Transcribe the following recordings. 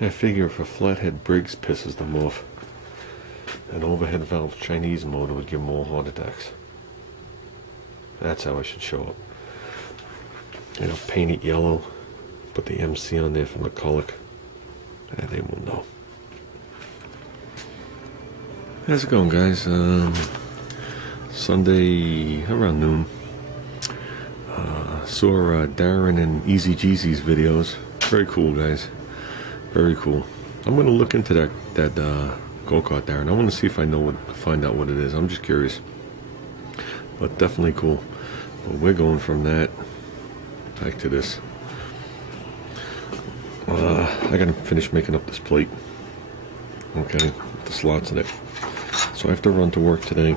I figure if a flathead Briggs pisses them off, an overhead valve Chinese motor would give more heart attacks. That's how I should show up. You know, paint it yellow, put the MC on there from the colic, and they will know. How's it going, guys? Sunday around noon. Saw Darren and Easy Jeezy's videos. Very cool, guys. Very cool. I'm gonna look into that go-kart, Darren. I want to see if I find out what it is. I'm just curious, but definitely cool. But we're going from that back to this. I gotta finish making up this plate. Okay, with the slots in it. So I have to run to work today.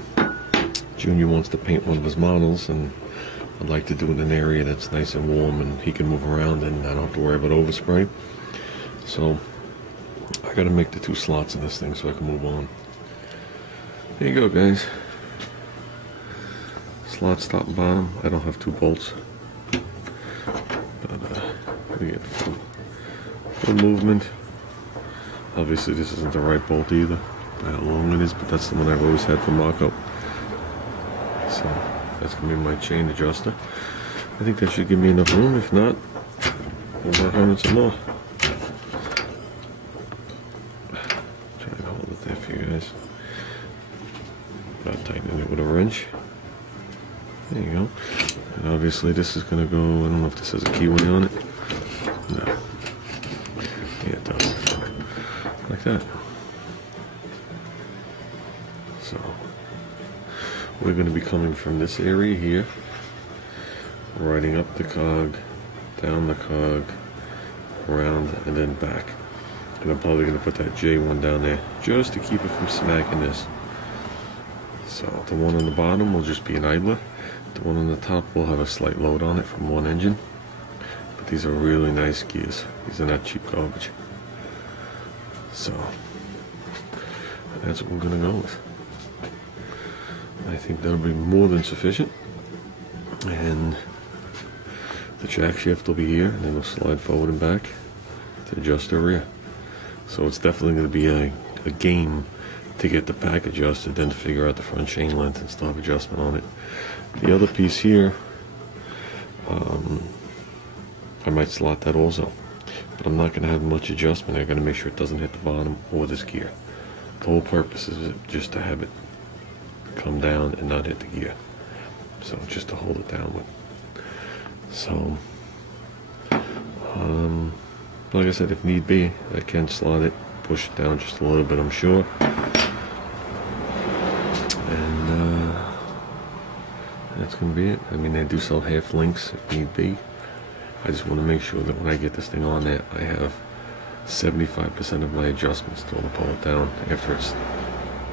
Junior wants to paint one of his models, and I'd like to do it in an area that's nice and warm and he can move around and I don't have to worry about overspray. So I gotta make the 2 slots in this thing so I can move on. There you go, guys. Slots top and bottom. I don't have 2 bolts, but we get full movement. Obviously this isn't the right bolt either by how long it is, but that's the one I've always had from Arco. So that's gonna be my chain adjuster. I think that should give me enough room. If not, we'll work on it some more. Try to hold it there for you guys. I'll tighten it with a wrench. There you go. And obviously this is gonna go, I don't know if this has a keyway on it. No. Yeah, it does. Like that. So we're going to be coming from this area here, riding up the cog, down the cog, around, and then back. And I'm probably going to put that J1 down there just to keep it from smacking this. So the one on the bottom will just be an idler. The one on the top will have a slight load on it from one engine. But these are really nice gears. These are not cheap garbage. So that's what we're going to go with. I think that'll be more than sufficient. And the jack shift will be here, and then we'll slide forward and back to adjust the rear. So it's definitely going to be a game to get the back adjusted, then to figure out the front chain length and stop adjustment on it. The other piece here, I might slot that also, but I'm not going to have much adjustment. I got to make sure it doesn't hit the bottom or this gear. The whole purpose is just to have it come down and not hit the gear. So just to hold it down with. So, like I said, if need be, I can slot it, push it down just a little bit, I'm sure. And that's going to be it. I mean, they do sell half links if need be. I just want to make sure that when I get this thing on there, I have 75% of my adjustments to pull it down after it's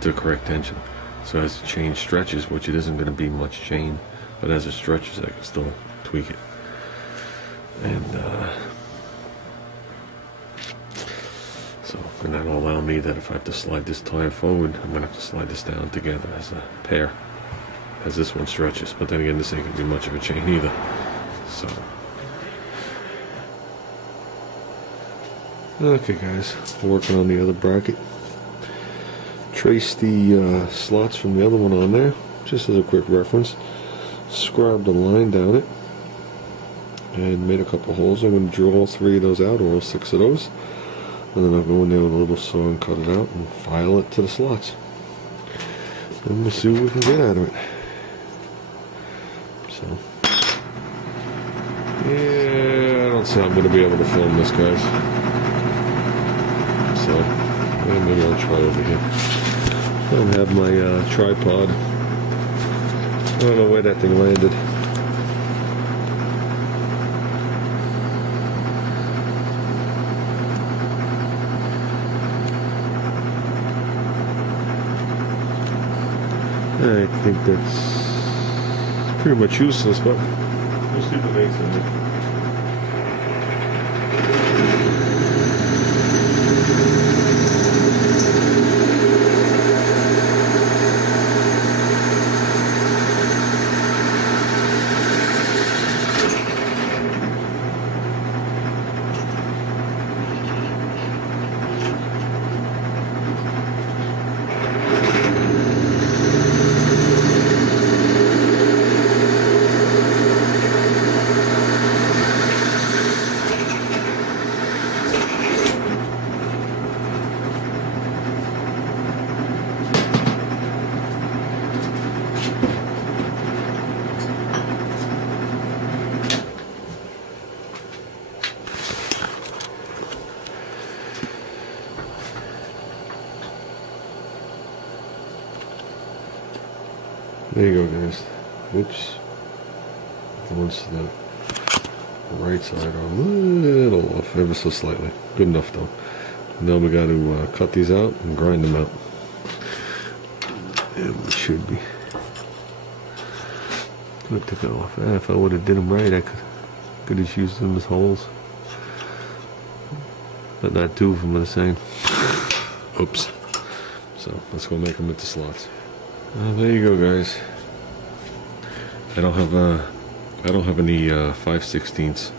the correct tension. So as the chain stretches, which it isn't going to be much chain, but as it stretches, I can still tweak it. And that'll allow me that if I have to slide this tire forward, I'm going to have to slide this down together as a pair, as this one stretches. But then again, this ain't going to be much of a chain either. So, okay, guys, working on the other bracket. Trace the slots from the other one on there, just as a quick reference. Scribed a line down it and made a couple holes. I'm going to drill all 3 of those out, or all 6 of those, and then I'll go in there with a little saw and cut it out and file it to the slots. And we'll see what we can get out of it. So, yeah, I don't see how I'm going to be able to film this, guys. So, maybe I'll try over here. I don't have my tripod. I don't know where that thing landed. I think that's pretty much useless, but we'll see what makes it. There you go, guys. Oops. The ones to the right side are a little off, ever so slightly. Good enough though. Now we got to cut these out and grind them out. And we should be good to go. If I would have did them right, I could have used them as holes. But not two of them are the same. Oops. So let's go make them into slots. There you go, guys. I don't have any 5/16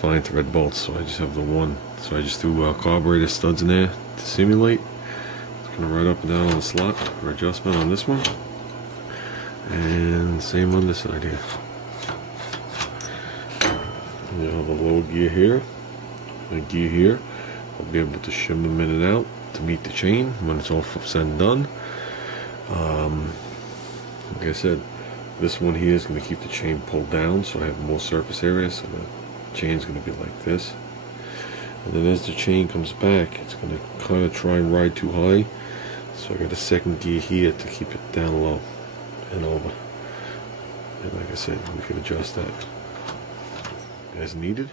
fine thread bolts, so I just have the one. So I just threw carburetor studs in there to simulate. It's gonna right up and down on the slot for adjustment on this one, and same on this side here. You have a low gear here, a gear here. I'll be able to shim them in and out to meet the chain when it's all said and done. Like I said, this one here is going to keep the chain pulled down, so I have more surface area, so the chain's going to be like this. And then as the chain comes back, it's going to kind of try and ride too high, so I got a second gear here to keep it down low and over. And like I said, we can adjust that as needed.